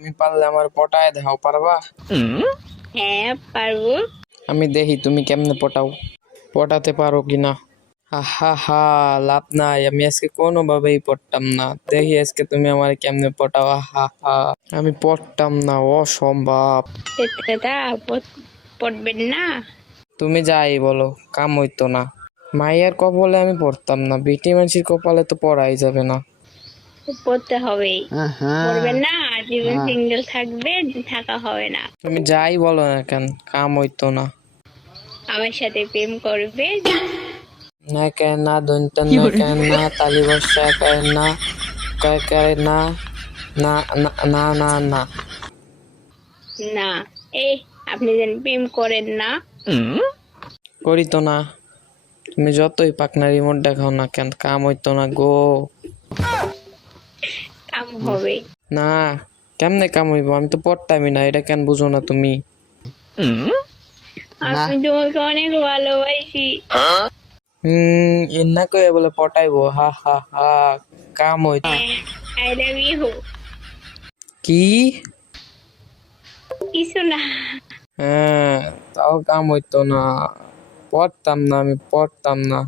তুমি পারলে আমার পটায় দেখাও, পারবা? হ্যাঁ পারবো। আমি দেখি তুমি কেমনে পটাও, পটাতে পারো কিনা। হা হা, লাভ নাই, আমি আজকে কোনোভাবেই পড়তাম না। দেখি আজকে তুমি আমার কেমনে পটাও। হা হা, আমি পড়তাম না, অসম্ভব। এটা পড়বেন না? তুমি যাই বলো, কাম হইতো না। মাইয়ার কপালে আমি পড়তাম না, বিটি মানুষের কপালে তো পড়াই যাবে না। পড়তে হবেই। পড়বেন না, জীবন সিঙ্গেল থাকবে, থাকা হবে না। তুমি যাই বলো না কেন, কাম হইতো না। আমার সাথে প্রেম করবে? না কেন না, দন্তান না কেন না, তালি বর্ষা কেন না, কয় করে না, না না না না না। না। এই, আপনি যেন প্রেম করেন না। করি তো না। তুমি যতই পাকনার রিমোট দেখাও না কেন, কাম হইতো না গো। কাম হবে। না, কেমনে কাম হইব? আমি তো পড়তামই না, এটা কেন বুঝো না তুমি? আমি তোমাকে অনেক ভালোবাসি। এন্না কয়ে বলে পটাইবো? হা হা হা, কাম হইতো। I love you. কি? কিছু না। হ্যাঁ, তাও কাম হইতো না। পড়তাম না, আমি পড়তাম না।